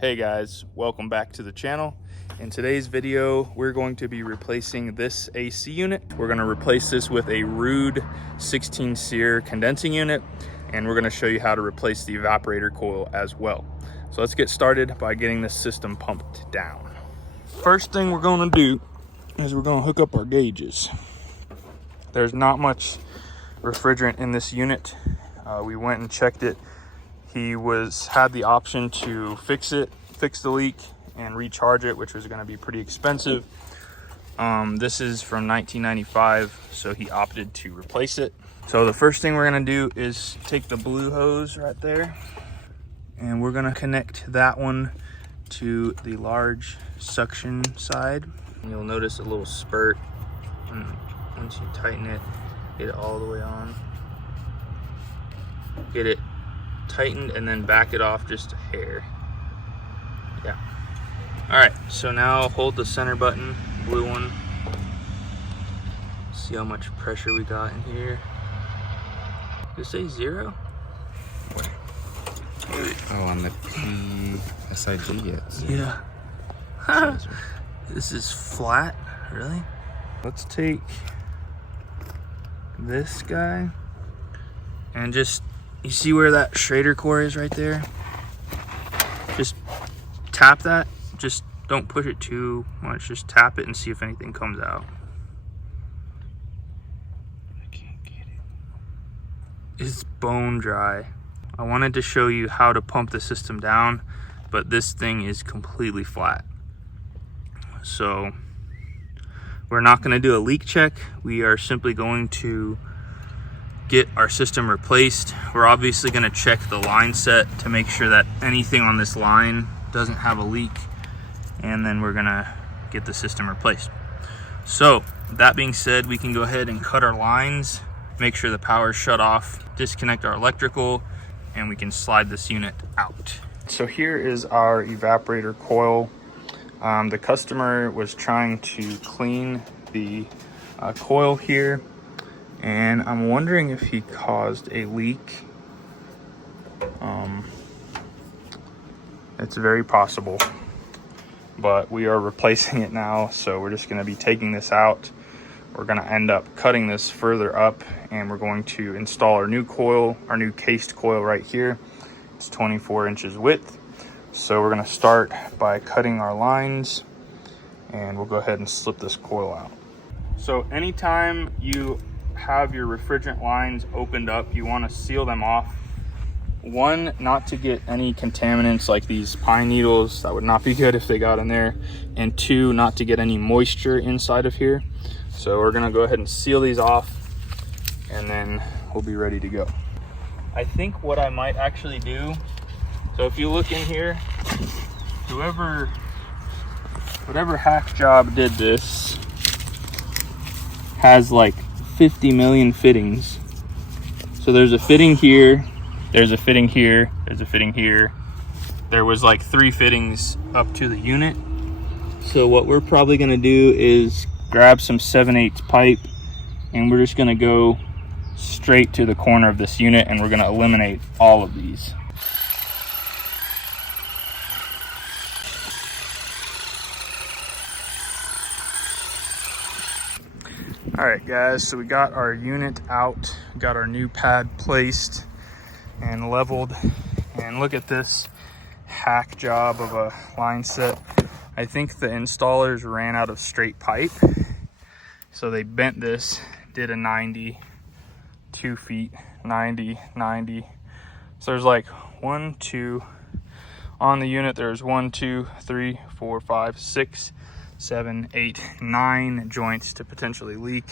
Hey guys, welcome back to the channel. In today's video, we're going to be replacing this AC unit. We're going to replace this with a Rude 16 SEER condensing unit, and we're going to show you how to replace the evaporator coil as well. So let's get started by getting this system pumped down. First thing we're going to do is we're going to hook up our gauges. There's not much refrigerant in this unit. We went and checked it. He had the option to fix the leak and recharge it, which was going to be pretty expensive. This is from 1995, so he opted to replace it. So the first thing we're going to do is take the blue hose right there, and we're going to connect that one to the large suction side. And you'll notice a little spurt, and once you tighten it, get it all the way on. Get it tightened and then back it off just a hair. Yeah. All right, so now hold the center button, blue one. See how much pressure we got in here. Did it say 0? Oh, on the PSIG, yes. Yeah. This is flat, really? Let's take this guy and just, you see where that Schrader core is right there? Just tap that. Just don't push it too much. Just tap it and see if anything comes out. I can't get it. It's bone dry. I wanted to show you how to pump the system down, but this thing is completely flat. So we're not going to do a leak check. We are simply going to get our system replaced. We're obviously going to check the line set to make sure that anything on this line doesn't have a leak, and then we're going to get the system replaced. So that being said, we can go ahead and cut our lines, make sure the power is shut off, disconnect our electrical, and we can slide this unit out. So here is our evaporator coil. The customer was trying to clean the coil here, and I'm wondering if he caused a leak. It's very possible, but we are replacing it now, so we're just going to be taking this out. We're going to end up cutting this further up, and we're going to install our new coil, our new cased coil right here. It's 24 inches width. So we're going to start by cutting our lines, and we'll go ahead and slip this coil out. So anytime you have your refrigerant lines opened up, you want to seal them off. One, not to get any contaminants like these pine needles. That would not be good if they got in there. And two, not to get any moisture inside of here. So we're gonna go ahead and seal these off, and then we'll be ready to go. I think what I might actually do, so if you look in here, whatever hack job did this has like 50 million fittings. So there's a fitting here, there's a fitting here, there's a fitting here. There was like 3 fittings up to the unit. So what we're probably gonna do is grab some 7/8 pipe, and we're just gonna go straight to the corner of this unit, and we're gonna eliminate all of these. All right guys, so we got our unit out, got our new pad placed and leveled, and look at this hack job of a line set. I think the installers ran out of straight pipe, so they bent this, did a 90, 2 feet, 90, 90. So there's like 1, 2 on the unit. There's 1, 2, 3, 4, 5, 6, 7, 8, 9 joints to potentially leak.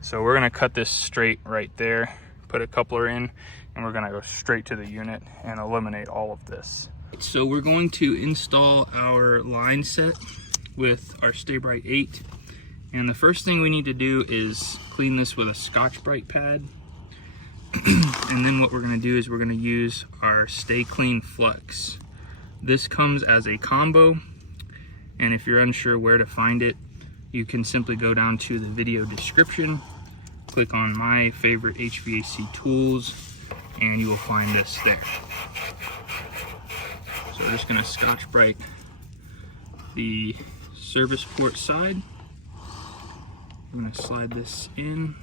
So we're gonna cut this straight right there, put a coupler in, and we're gonna go straight to the unit and eliminate all of this. So we're going to install our line set with our Staybrite 8. And the first thing we need to do is clean this with a Scotch-Brite pad. And then what we're gonna do is we're gonna use our Stay Clean Flux. This comes as a combo, and if you're unsure where to find it, you can simply go down to the video description, click on my favorite HVAC tools, and you will find this there. So we're just gonna Scotch Brite the service port side. I'm gonna slide this in.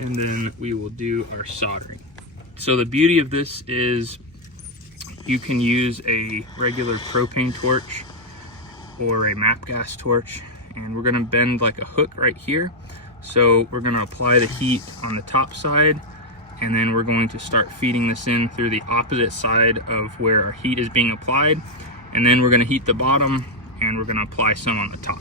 And then we will do our soldering. So the beauty of this is you can use a regular propane torch or a MAP gas torch, and we're gonna bend like a hook right here. So we're gonna apply the heat on the top side, and then we're going to start feeding this in through the opposite side of where our heat is being applied. And then we're gonna heat the bottom, and we're gonna apply some on the top.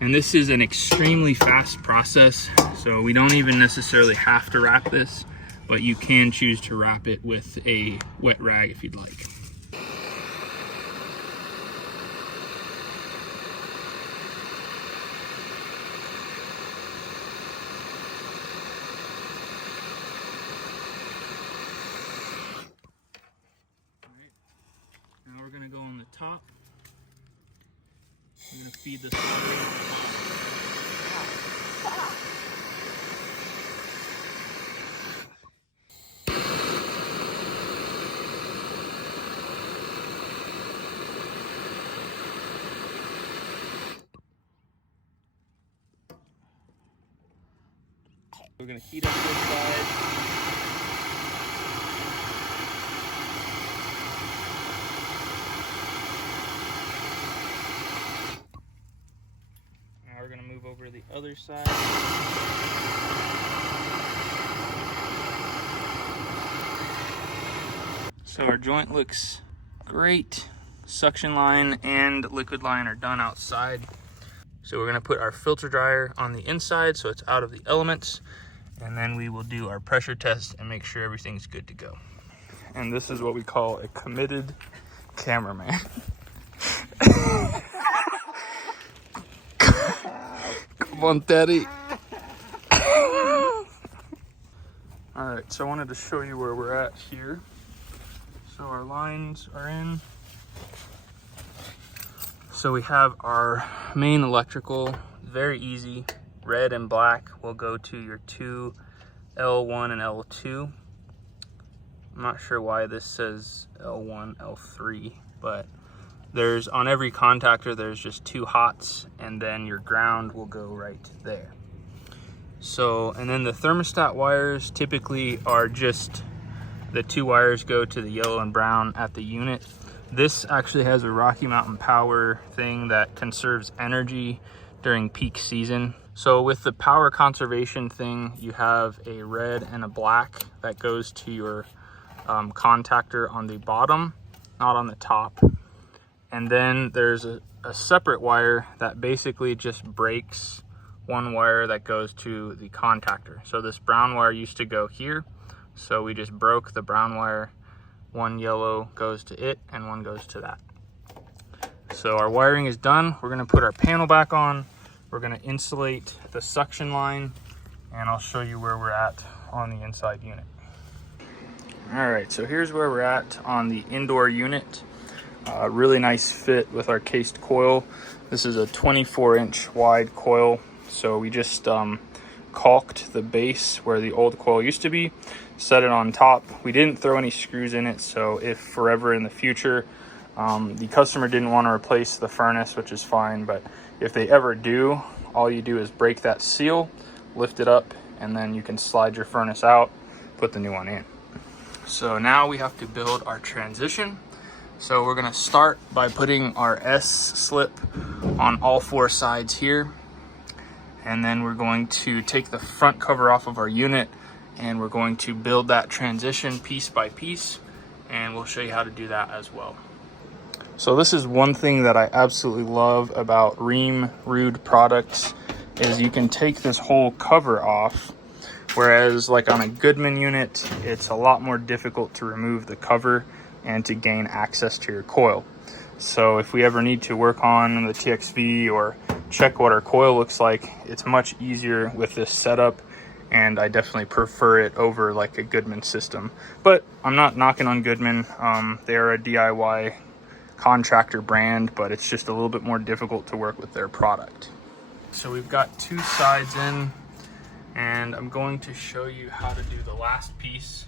And this is an extremely fast process, so we don't even necessarily have to wrap this, but you can choose to wrap it with a wet rag if you'd like. All right. Now we're gonna go on the top. I'm gonna feed the soldering. We're gonna heat up this side. Now we're gonna move over to the other side. So our joint looks great. Suction line and liquid line are done outside. So we're gonna put our filter dryer on the inside so it's out of the elements. And then we will do our pressure test and make sure everything's good to go. And this is what we call a committed cameraman. Come on, Daddy. All right, so I wanted to show you where we're at here. So our lines are in. So we have our main electrical, very easy. Red and black will go to your two L1 and L2. I'm not sure why this says L1, L3, but there's on every contactor, there's just two hots, and then your ground will go right there. So, and then the thermostat wires typically are just the two wires go to the yellow and brown at the unit. This actually has a Rocky Mountain Power thing that conserves energy during peak season. So with the power conservation thing, you have a red and a black that goes to your contactor on the bottom, not on the top. And then there's a separate wire that basically just breaks one wire that goes to the contactor. So this brown wire used to go here. So we just broke the brown wire. One yellow goes to it and one goes to that. So our wiring is done. We're gonna put our panel back on. We're gonna insulate the suction line, and I'll show you where we're at on the inside unit. All right, so here's where we're at on the indoor unit. Really nice fit with our cased coil. This is a 24-inch wide coil. So we just caulked the base where the old coil used to be, set it on top. We didn't throw any screws in it, so if forever in the future the customer didn't want to replace the furnace, which is fine, but if they ever do, all you do is break that seal, lift it up, and then you can slide your furnace out, put the new one in. So now we have to build our transition. So we're gonna start by putting our S-slip on all four sides here. And then we're going to take the front cover off of our unit, and we're going to build that transition piece by piece, and we'll show you how to do that as well. So this is one thing that I absolutely love about Rheem Rude products is you can take this whole cover off, whereas like on a Goodman unit, it's a lot more difficult to remove the cover and to gain access to your coil. So if we ever need to work on the TXV or check what our coil looks like, it's much easier with this setup, and I definitely prefer it over like a Goodman system. But I'm not knocking on Goodman. They are a DIY contractor brand, but it's just a little bit more difficult to work with their product. So we've got two sides in, and I'm going to show you how to do the last piece.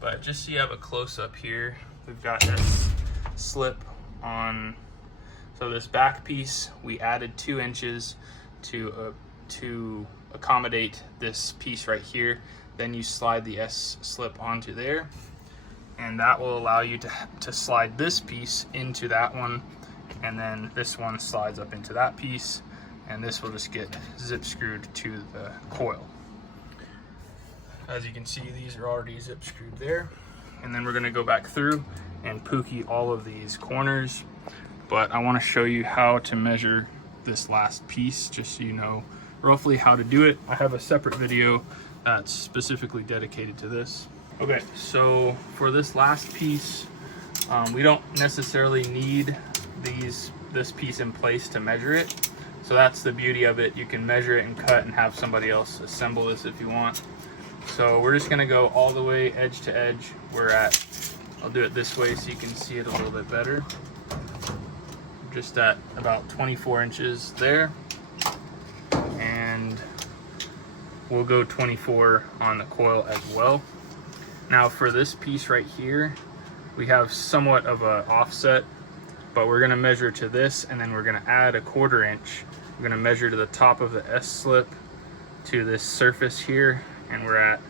But just so you have a close-up here, we've got this slip on. So this back piece, we added 2 inches to accommodate this piece right here. Then you slide the S slip onto there, and that will allow you to slide this piece into that one, and then this one slides up into that piece, and this will just get zip screwed to the coil. As you can see, these are already zip screwed there. And then we're gonna go back through and pookie all of these corners. But I wanna show you how to measure this last piece, just so you know roughly how to do it. I have a separate video that's specifically dedicated to this. Okay, so for this last piece, we don't necessarily need this piece in place to measure it. So that's the beauty of it. You can measure it and cut and have somebody else assemble this if you want. So we're just gonna go all the way edge to edge. I'll do it this way so you can see it a little bit better. Just at about 24 inches there. And we'll go 24 on the coil as well. Now for this piece right here, we have somewhat of an offset, but we're gonna measure to this, and then we're gonna add a 1/4 inch. We're gonna measure to the top of the S slip to this surface here, and we're at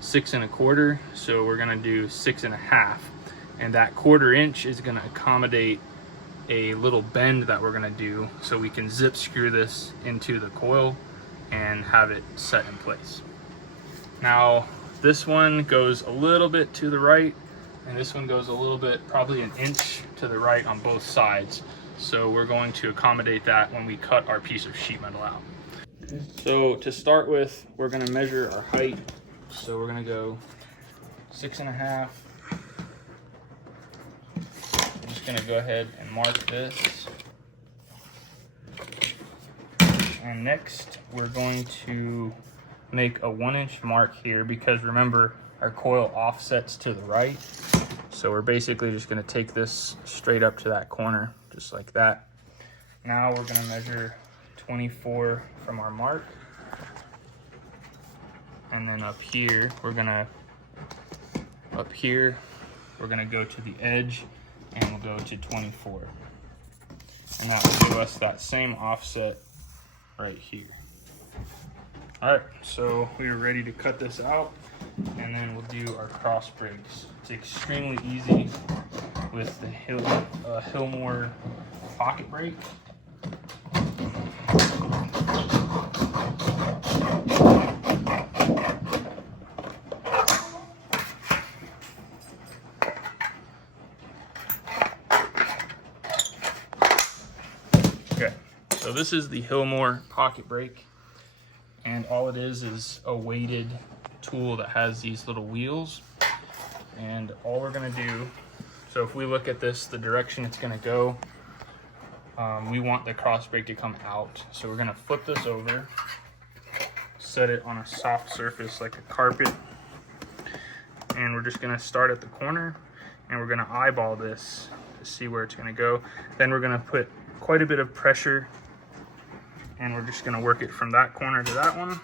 6 1/4, so we're gonna do 6 1/2, and that 1/4 inch is gonna accommodate a little bend that we're gonna do, so we can zip screw this into the coil and have it set in place. Now this one goes a little bit to the right, and this one goes a little bit, probably 1 inch to the right on both sides, so we're going to accommodate that when we cut our piece of sheet metal out. So to start with, we're gonna measure our height. So we're gonna go 6 1/2. I'm just gonna go ahead and mark this. And next, we're going to make a 1 inch mark here, because remember, our coil offsets to the right. So we're basically just gonna take this straight up to that corner, just like that. Now we're gonna measure 24 from our mark, and then up here we're gonna go to the edge, and we'll go to 24, and that will give us that same offset right here. All right, so we are ready to cut this out, and then we'll do our cross breaks. It's extremely easy with the Hillmore pocket brake. Okay, so this is the Hillmore pocket brake, and all it is a weighted tool that has these little wheels. And all we're gonna do, so if we look at this, the direction it's gonna go, we want the cross brake to come out. So we're gonna flip this over, set it on a soft surface like a carpet, and we're just gonna start at the corner, and we're gonna eyeball this to see where it's gonna go. Then we're gonna put quite a bit of pressure, and we're just gonna work it from that corner to that one.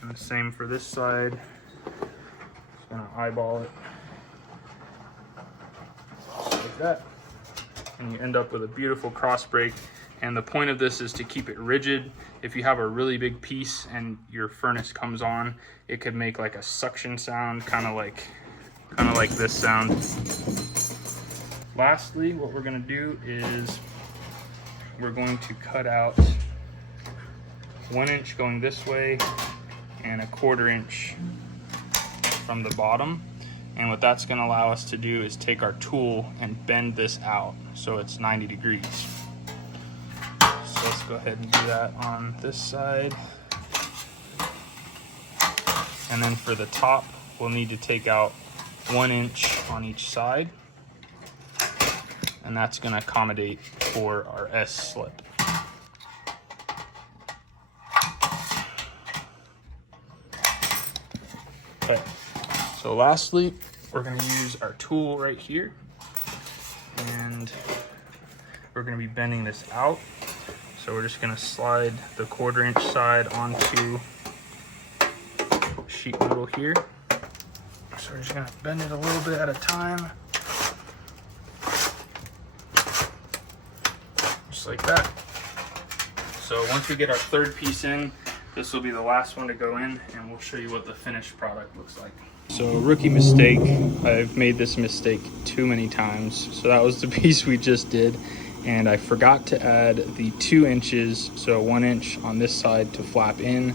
And the same for this side. Just gonna eyeball it like that, and you end up with a beautiful cross brake. And the point of this is to keep it rigid. If you have a really big piece and your furnace comes on, it could make like a suction sound, kind of like this sound. Lastly, what we're gonna do is we're going to cut out 1 inch going this way and a 1/4 inch from the bottom. And what that's gonna allow us to do is take our tool and bend this out so it's 90 degrees. So let's go ahead and do that on this side. And then for the top, we'll need to take out 1 inch on each side. And that's gonna accommodate for our S slip. Okay, so lastly, we're gonna use our tool right here, and we're gonna be bending this out. So we're just gonna slide the 1/4 inch side onto sheet metal here. So So we're just gonna bend it a little bit at a time. Just like that. So once we get our third piece in, this will be the last one to go in, and we'll show you what the finished product looks like. So rookie mistake, I've made this mistake too many times. So that was the piece we just did, and I forgot to add the 2 inches, so 1 inch on this side to flap in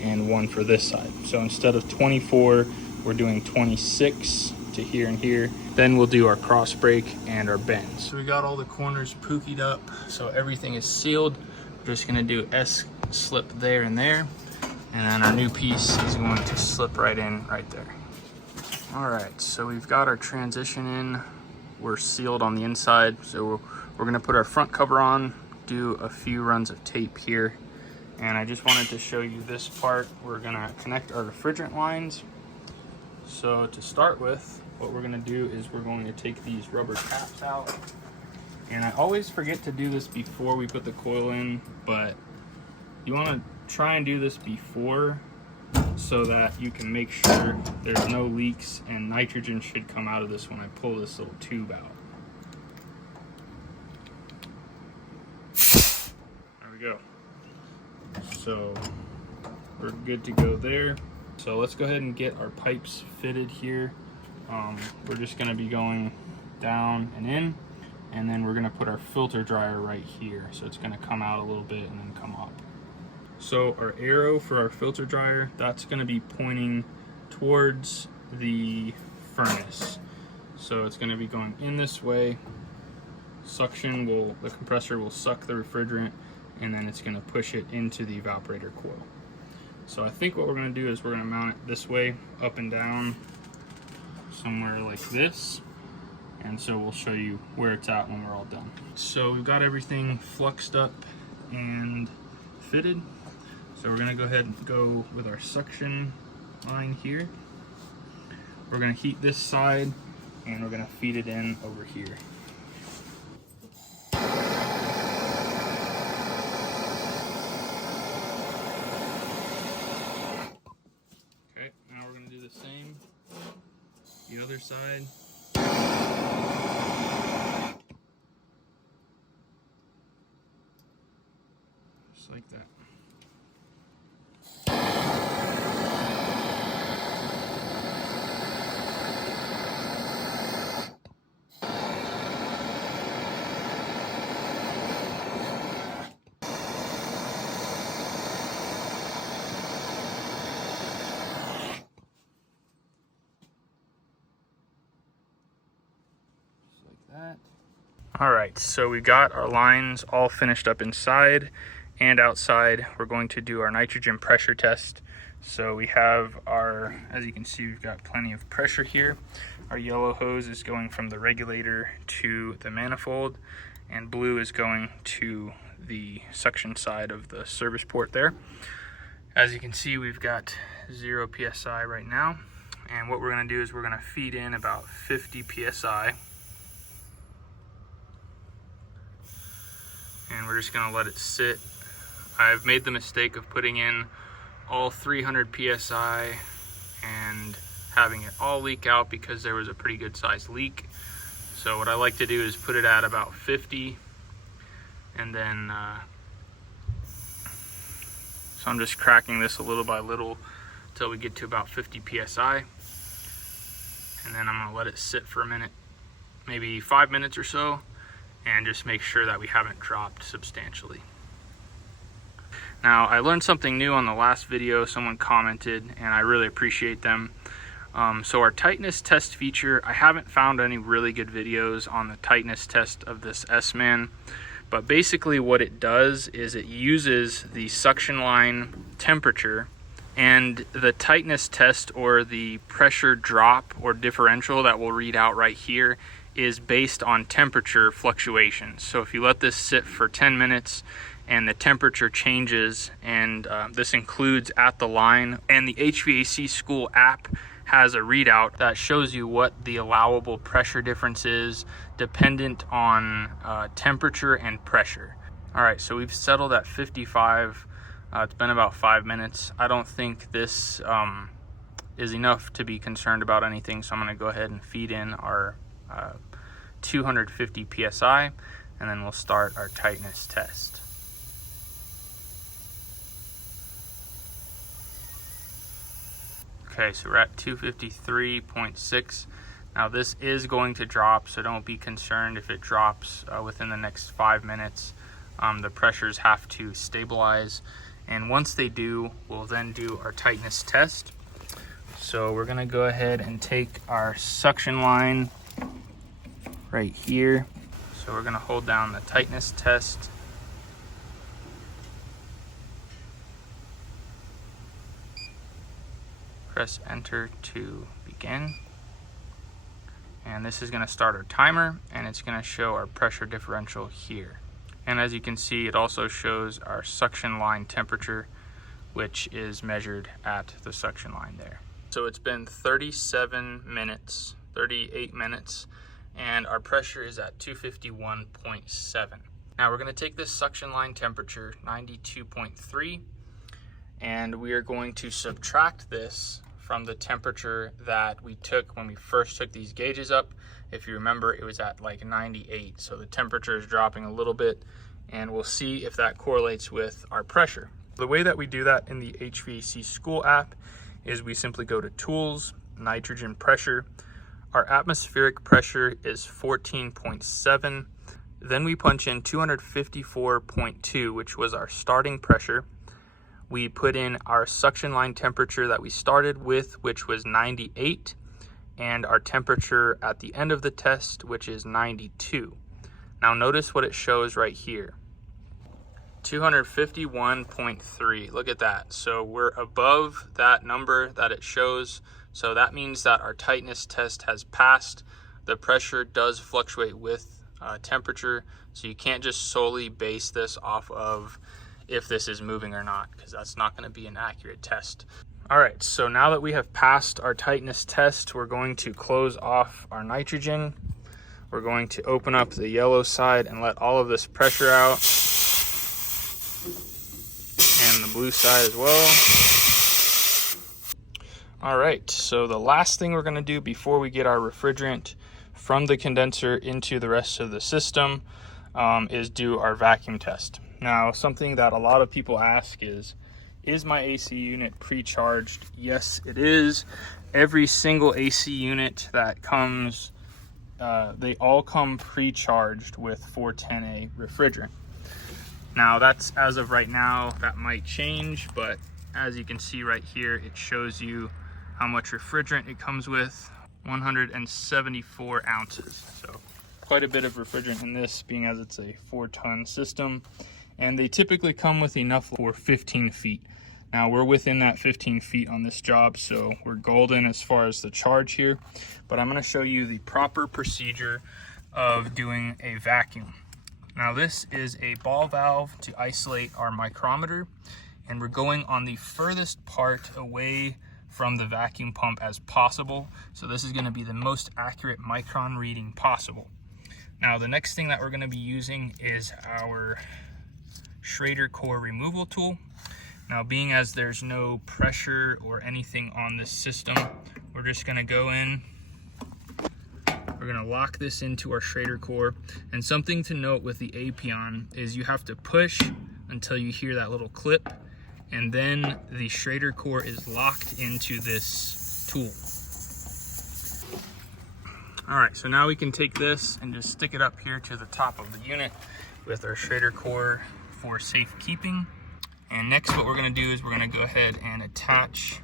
and 1 for this side. So instead of 24, we're doing 26 to here and here. Then we'll do our cross break and our bend. So we got all the corners pookied up, so everything is sealed. We're just gonna do S slip there and there, and then our new piece is going to slip right in right there. All right, so we've got our transition in. We're sealed on the inside, so we're gonna put our front cover on, do a few runs of tape here, and I just wanted to show you this part. We're gonna connect our refrigerant lines. So to start with, what we're gonna do is we're going to take these rubber caps out. And I always forget to do this before we put the coil in, but you wanna try and do this before so that you can make sure there's no leaks, and nitrogen should come out of this when I pull this little tube out. There we go. So we're good to go there. So let's go ahead and get our pipes fitted here. We're just gonna be going down and in, and then we're gonna put our filter dryer right here. So it's gonna come out a little bit and then come up. So our arrow for our filter dryer, that's gonna be pointing towards the furnace. So it's gonna be going in this way. The compressor will suck the refrigerant, and then it's gonna push it into the evaporator coil. So I think what we're gonna do is we're gonna mount it this way, up and down, somewhere like this. And so we'll show you where it's at when we're all done. So we've got everything fluxed up and fitted. So we're gonna go ahead and go with our suction line here. We're gonna heat this side, and we're gonna feed it in over here. Okay, now we're gonna do the same, the other side. Just like that. That. All right, so we got our lines all finished up inside and outside. We're going to do our nitrogen pressure test. So we have our, as you can see, we've got plenty of pressure here. Our yellow hose is going from the regulator to the manifold, and blue is going to the suction side of the service port there. As you can see, we've got 0 PSI right now. And what we're gonna do is we're gonna feed in about 50 PSI. And we're just gonna let it sit. I've made the mistake of putting in all 300 PSI and having it all leak out because there was a pretty good sized leak. So what I like to do is put it at about 50, and then so I'm just cracking this a little by little until we get to about 50 PSI. And then I'm gonna let it sit for a minute, maybe 5 minutes or so, and just make sure that we haven't dropped substantially. Now, I learned something new on the last video. Someone commented, and I really appreciate them. So our tightness test feature, I haven't found any really good videos on the tightness test of this S-Man, but basically what it does is it uses the suction line temperature, and the tightness test, or the pressure drop or differential that we'll read out right here, is based on temperature fluctuations. So if you let this sit for 10 minutes and the temperature changes, and this includes at the line, and the HVAC School app has a readout that shows you what the allowable pressure difference is dependent on temperature and pressure. All right, so we've settled at 55. It's been about 5 minutes. I don't think this is enough to be concerned about anything. So I'm going to go ahead and feed in our 250 psi, and then we'll start our tightness test. Okay, so we're at 253.6. Now this is going to drop, so don't be concerned if it drops within the next 5 minutes. The pressures have to stabilize, and once they do, we'll then do our tightness test. So we're gonna go ahead and take our suction line right here. So we're gonna hold down the tightness test. Press enter to begin. And this is gonna start our timer, and it's gonna show our pressure differential here. And as you can see, it also shows our suction line temperature, which is measured at the suction line there. So it's been 38 minutes, and our pressure is at 251.7. Now we're gonna take this suction line temperature, 92.3, and we are going to subtract this from the temperature that we took when we first took these gauges up. If you remember, it was at like 98, so the temperature is dropping a little bit, and we'll see if that correlates with our pressure. The way that we do that in the HVAC School app is we simply go to Tools, Nitrogen Pressure. Our atmospheric pressure is 14.7. Then we punch in 254.2, which was our starting pressure. We put in our suction line temperature that we started with, which was 98, and our temperature at the end of the test, which is 92. Now notice what it shows right here. 251.3. Look at that. So we're above that number that it shows. So that means that our tightness test has passed. The pressure does fluctuate with temperature, so you can't just solely base this off of if this is moving or not, because that's not going to be an accurate test. All right, so now that we have passed our tightness test, we're going to close off our nitrogen. We're going to open up the yellow side and let all of this pressure out, and the blue side as well. All right, so the last thing we're going to do before we get our refrigerant from the condenser into the rest of the system is do our vacuum test. Now, something that a lot of people ask is my AC unit pre-charged? Yes, it is. Every single AC unit that comes, they all come pre-charged with 410A refrigerant. Now, that's as of right now. That might change, but as you can see right here, it shows you how much refrigerant it comes with, 174 ounces. So quite a bit of refrigerant in this, being as it's a 4-ton system. And they typically come with enough for 15 feet. Now we're within that 15 feet on this job, so we're golden as far as the charge here. But I'm gonna show you the proper procedure of doing a vacuum. Now this is a ball valve to isolate our micrometer, and we're going on the furthest part away from the vacuum pump as possible. So this is gonna be the most accurate micron reading possible. Now the next thing that we're gonna be using is our Schrader core removal tool. Now, being as there's no pressure or anything on this system, we're just gonna go in, we're gonna lock this into our Schrader core. And something to note with the Apion is you have to push until you hear that little clip, and then the Schrader core is locked into this tool. All right, so now we can take this and just stick it up here to the top of the unit with our Schrader core for safekeeping. And next, what we're gonna do is we're gonna go ahead and attach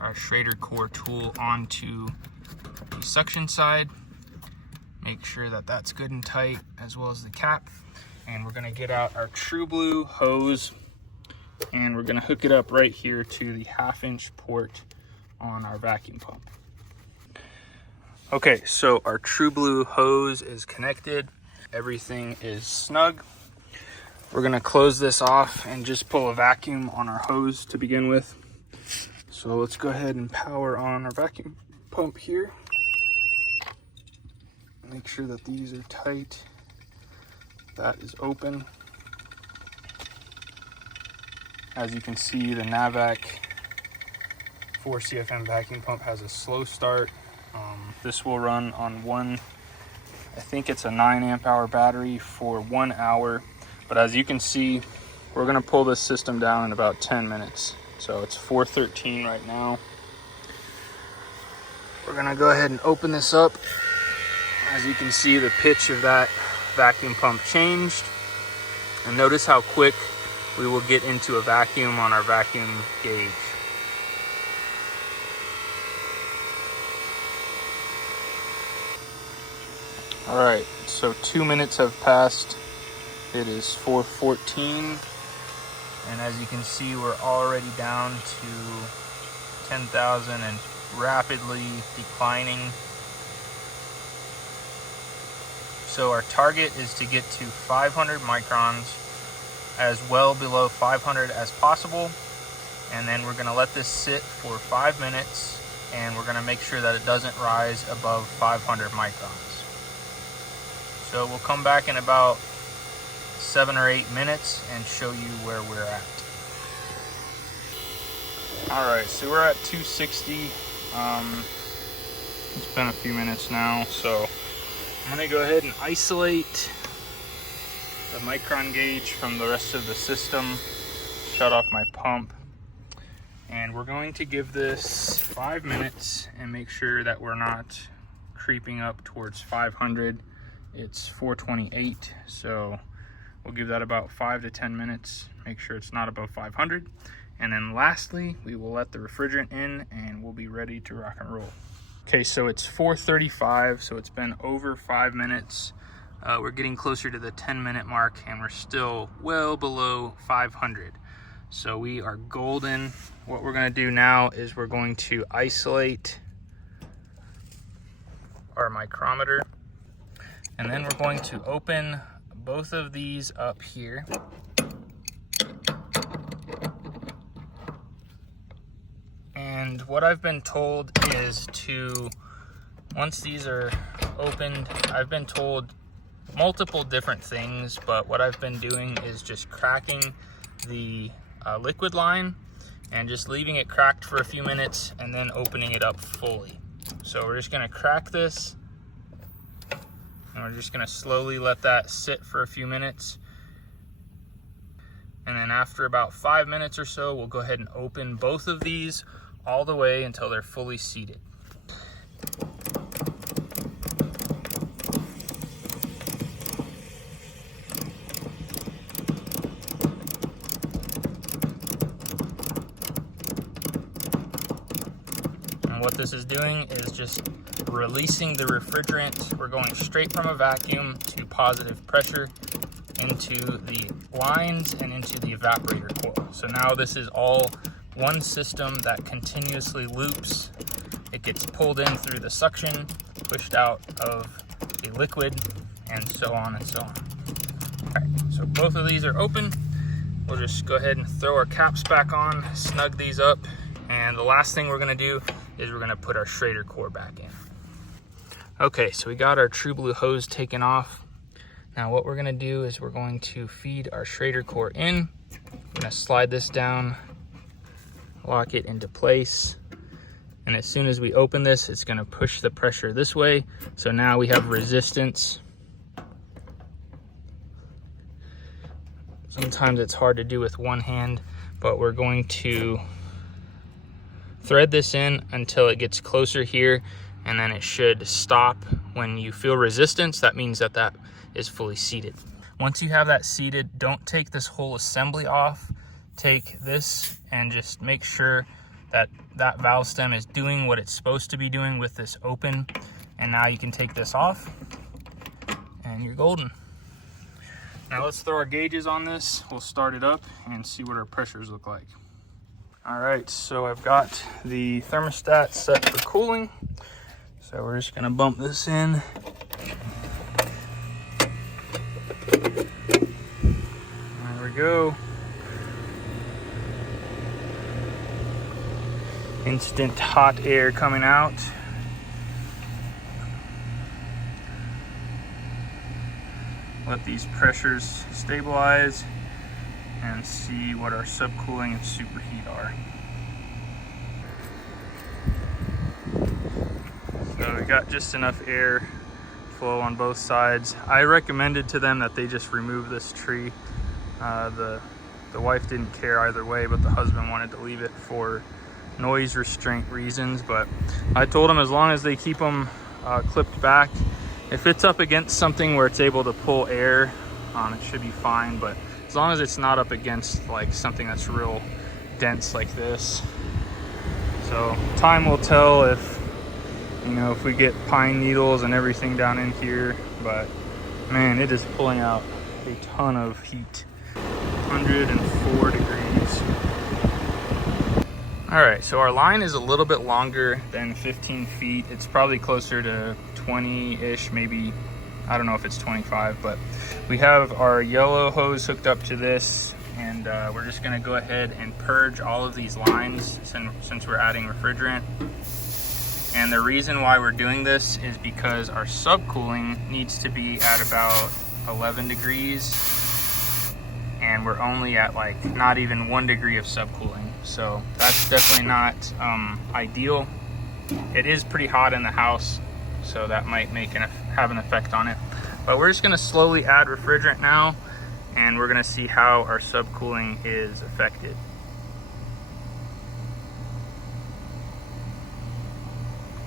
our Schrader core tool onto the suction side. Make sure that that's good and tight, as well as the cap. And we're gonna get out our True Blue hose, and we're gonna hook it up right here to the 1/2-inch port on our vacuum pump. Okay, so our True Blue hose is connected. Everything is snug. We're gonna close this off and just pull a vacuum on our hose to begin with. So let's go ahead and power on our vacuum pump here. Make sure that these are tight. That is open. As you can see, the Navac 4 CFM vacuum pump has a slow start. This will run on one, I think it's a 9 amp hour battery for 1 hour. But as you can see, we're gonna pull this system down in about 10 minutes. So it's 4:13 right now. We're gonna go ahead and open this up. As you can see, the pitch of that vacuum pump changed. And notice how quick we will get into a vacuum on our vacuum gauge. All right, so 2 minutes have passed. It is 4:14. And as you can see, we're already down to 10,000 and rapidly declining. So our target is to get to 500 microns, as well below 500 as possible. And then we're gonna let this sit for 5 minutes, and we're gonna make sure that it doesn't rise above 500 microns. So we'll come back in about 7 or 8 minutes and show you where we're at. All right, so we're at 260. It's been a few minutes now, so I'm gonna go ahead and isolate the micron gauge from the rest of the system, shut off my pump, and we're going to give this 5 minutes and make sure that we're not creeping up towards 500. It's 428, so we'll give that about 5 to 10 minutes, make sure it's not above 500. And then lastly, we will let the refrigerant in and we'll be ready to rock and roll. Okay, so it's 4:35, so it's been over 5 minutes. We're getting closer to the 10-minute mark and we're still well below 500. So we are golden. What we're gonna do now is we're going to isolate our micrometer. And then we're going to open both of these up here. And what I've been told is to, once these are opened, I've been told multiple different things, but what I've been doing is just cracking the liquid line and just leaving it cracked for a few minutes and then opening it up fully. So we're just gonna crack this. And we're just gonna slowly let that sit for a few minutes. And then after about 5 minutes or so, we'll go ahead and open both of these all the way until they're fully seated. And what this is doing is just releasing the refrigerant. We're going straight from a vacuum to positive pressure into the lines and into the evaporator coil. So now this is all one system that continuously loops. It gets pulled in through the suction, pushed out of the liquid, and so on and so on. All right, so both of these are open. We'll just go ahead and throw our caps back on, snug these up, and the last thing we're gonna do is we're gonna put our Schrader core back in. Okay, so we got our True Blue hose taken off. Now what we're gonna do is we're going to feed our Schrader core in. I'm gonna slide this down, lock it into place. And as soon as we open this, it's gonna push the pressure this way. So now we have resistance. Sometimes it's hard to do with one hand, but we're going to thread this in until it gets closer here, and then it should stop. When you feel resistance, that means that that is fully seated. Once you have that seated, don't take this whole assembly off. Take this and just make sure that that valve stem is doing what it's supposed to be doing with this open. And now you can take this off and you're golden. Now let's throw our gauges on this. We'll start it up and see what our pressures look like. All right, so I've got the thermostat set for cooling. So we're just gonna bump this in. There we go. Instant hot air coming out. Let these pressures stabilize and see what our subcooling and superheat are. we got just enough air flow on both sides. I recommended to them that they just remove this tree. The wife didn't care either way, but the husband wanted to leave it for noise restraint reasons. But I told him as long as they keep them clipped back, if it's up against something where it's able to pull air, it should be fine. But as long as it's not up against like something that's real dense like this. So time will tell if, you know, if we get pine needles and everything down in here. But man, it is pulling out a ton of heat. 104 degrees. All right, so our line is a little bit longer than 15 feet. It's probably closer to 20-ish, maybe. I don't know if it's 25, but we have our yellow hose hooked up to this, and we're just gonna go ahead and purge all of these lines since we're adding refrigerant. And the reason why we're doing this is because our subcooling needs to be at about 11 degrees, and we're only at like not even 1 degree of subcooling. So that's definitely not ideal. It is pretty hot in the house, so that might have an effect on it. But we're just gonna slowly add refrigerant now, and we're gonna see how our subcooling is affected.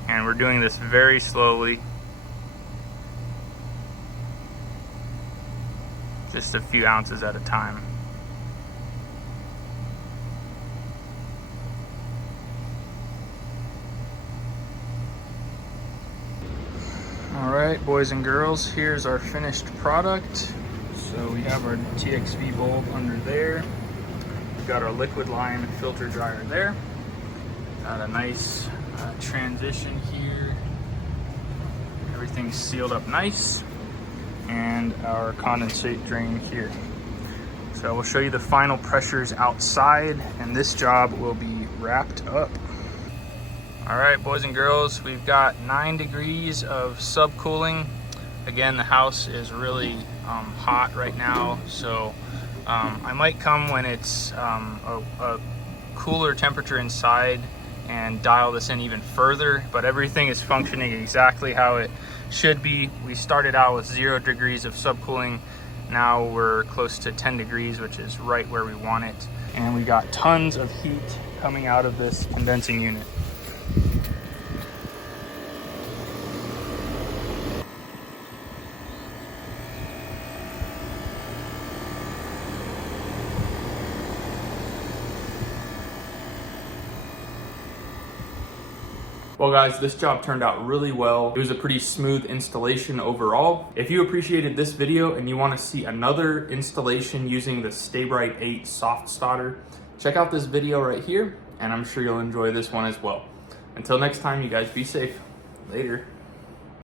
And we're doing this very slowly. Just a few ounces at a time. All right, boys and girls, here's our finished product. So we have our TXV bulb under there. We've got our liquid line filter dryer there. Got a nice transition here. Everything's sealed up nice. And our condensate drain here. So we'll show you the final pressures outside, and this job will be wrapped up. All right, boys and girls, we've got 9 degrees of subcooling. Again, the house is really hot right now, so I might come when it's a cooler temperature inside and dial this in even further, but everything is functioning exactly how it should be. We started out with 0 degrees of subcooling. Now we're close to 10 degrees, which is right where we want it. And we got tons of heat coming out of this condensing unit. Well guys, this job turned out really well. It was a pretty smooth installation overall. If you appreciated this video and you want to see another installation using the Staybrite 8 soft starter, check out this video right here, and I'm sure you'll enjoy this one as well. Until next time, you guys be safe. Later.